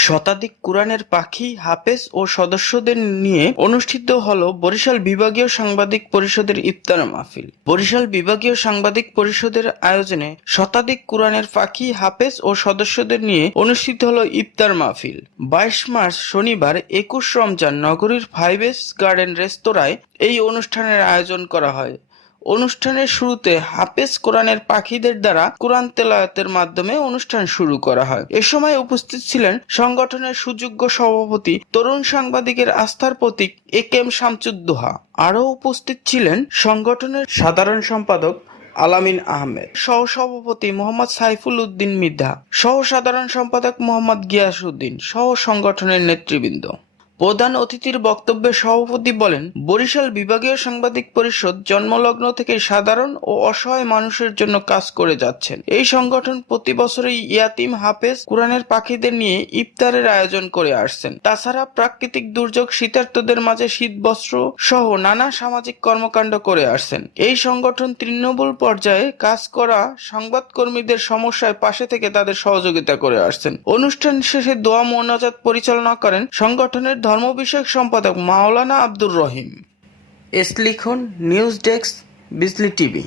শতাধিক কোরআনের পাখি, হাফেজ ও সদস্যদের নিয়ে অনুষ্ঠিত হলো বরিশাল বিভাগীয় সাংবাদিক পরিষদের ইফতার মাহফিল। বরিশাল বিভাগীয় সাংবাদিক পরিষদের আয়োজনে শতাধিক কোরআনের পাখি, হাফেজ ও সদস্যদের নিয়ে অনুষ্ঠিত হলো ইফতার মাহফিল। 22 মার্চ শনিবার 21 রমজান নগরীর 5S গার্ডেন রেস্তোরাঁয় এই অনুষ্ঠানের আয়োজন করা হয়। অনুষ্ঠানের শুরুতে হাফেজ কোরআনের পাখিদের দ্বারা কোরআন তেলাওয়াতের মাধ্যমে অনুষ্ঠান শুরু করা হয়। এ সময় উপস্থিত ছিলেন সংগঠনের সুযোগ্য সভাপতি, তরুণ সাংবাদিকের আস্থার প্রতীক AK শামসুদ্দোহা। আরও উপস্থিত ছিলেন সংগঠনের সাধারণ সম্পাদক আলামিন আহমেদ, সহ-সভাপতি মোহাম্মদ সাইফুল উদ্দিন মৃধা, সহ-সাধারণ সম্পাদক মোহাম্মদ গিয়াসউদ্দিন সহ সংগঠনের নেতৃবৃন্দ। প্রধান অতিথির বক্তব্যে সভাপতি বলেন, বরিশাল বিভাগীয় সাংবাদিক পরিষদ জন্মলগ্ন থেকে সাধারণ ও অসহায় মানুষের জন্য কাজ করে যাচ্ছেন। এই সংগঠন প্রতি বছরই ইয়াতিম, হাফেজ, কোরআনের পাখিদের নিয়ে ইফতারের আয়োজন করে আসছেন। তাছাড়া প্রাকৃতিক দুর্যোগ, শীতার্তদের মাঝে শীতবস্ত্র সহ নানা সামাজিক কর্মকাণ্ড করে আসছেন। এই সংগঠন তৃণমূল পর্যায়ে কাজ করা সংবাদকর্মীদের সমস্যায় পাশে থেকে তাদের সহযোগিতা করে আসছেন। অনুষ্ঠান শেষে দোয়া মোনাজাত পরিচালনা করেন সংগঠনের ধর্ম বিষয়ক সম্পাদক মাওলানা আব্দুর রহিম। লিখন নিউজ ডেস্ক, বিজলি টিভি।